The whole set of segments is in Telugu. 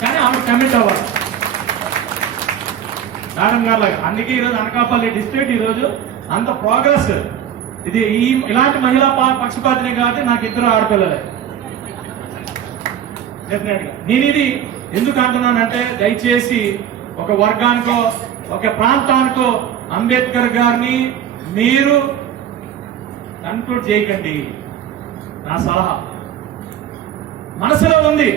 కానీ ఆమె కమిట్ అవ్వాలి మేడం గారు లాగా. అందుకే ఈరోజు అనకాపల్లి డిస్ట్రిక్ట్ ఈరోజు అంత ప్రోగ్రెస్. ఇది ఇలాంటి మహిళా పక్షపాతిని కాబట్టి నాకు ఇద్దరు ఆడపిల్లలే. డెఫినెట్ గా నేను ఇది ఎందుకు అంటున్నానంటే, దయచేసి ఒక వర్గానికో ఒక ప్రాంతానికో అంబేద్కర్ గారిని మీరు కన్క్లూడ్ చేయకండి. నా సలహా మనసులో ఉంది,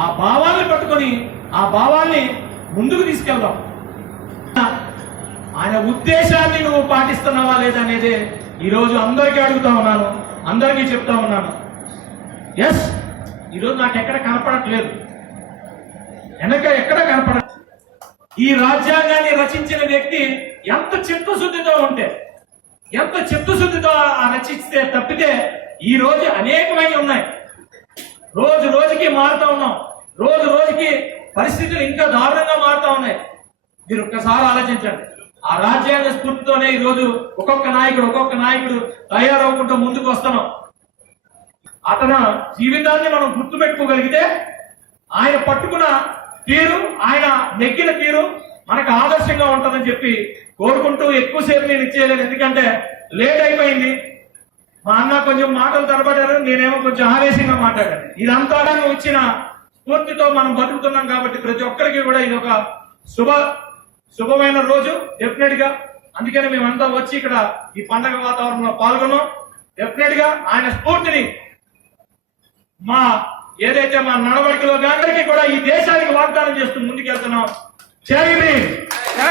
ఆ భావాల్ని పట్టుకొని ఆ భావాల్ని ముందుకు తీసుకెళ్దాం. ఆయన ఉద్దేశాన్ని నువ్వు పాటిస్తున్నావా లేదనేదే ఈరోజు అందరికీ అడుగుతా ఉన్నాను, అందరికీ చెప్తా ఉన్నాను. ఎస్, ఈరోజు నాకు ఎక్కడ కనపడట్లేదు, ఎక్కడ కనపడ. ఈ రాజ్యాంగాన్ని రచించిన వ్యక్తి ఎంత చిత్తశుద్ధితో ఉంటే, ఎంత చిత్తశుద్ధితో రచిస్తే తప్పితే ఈ రోజు అనేకమైన ఉన్నాయి. రోజు రోజుకి మారుతా ఉన్నాం, రోజు రోజుకి పరిస్థితులు ఇంకా దారుణంగా మారుతా ఉన్నాయి. మీరు ఒక్కసారి ఆలోచించండి. ఆ రాజ్యాంగ స్ఫూర్తితోనే ఈ రోజు ఒక్కొక్క నాయకుడు తయారవుకుంటూ ముందుకు వస్తున్నాం. అతను జీవితాన్ని మనం గుర్తుపెట్టుకోగలిగితే, ఆయన పట్టుకున్న తీరు, ఆయన నెగ్గిన తీరు మనకు ఆదర్శంగా ఉంటుందని చెప్పి కోరుకుంటూ ఎక్కువసేపు నేను ఇచ్చేయలేదు, ఎందుకంటే లేట్ అయిపోయింది. మా అన్న కొంచెం మాటలు తడబడ్డారు, నేనేమో కొంచెం ఆవేశంగా మాట్లాడాను. ఇదంతా వచ్చిన స్ఫూర్తితో మనం బతుకుతున్నాం కాబట్టి ప్రతి ఒక్కరికి కూడా ఇది ఒక శుభమైన రోజు డెఫినెట్ గా. అందుకని మేమంతా వచ్చి ఇక్కడ ఈ పండగ వాతావరణంలో పాల్గొన్నాం. డెఫినెట్ గా ఆయన స్ఫూర్తిని మా ఏదైతే మా నడవడికలో అందరికీ కూడా ఈ దేశానికి వాగ్దానం చేస్తూ ముందుకెళ్తున్నాం. జై భీమ్,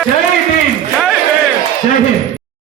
జై భీమ్, జై హింద్.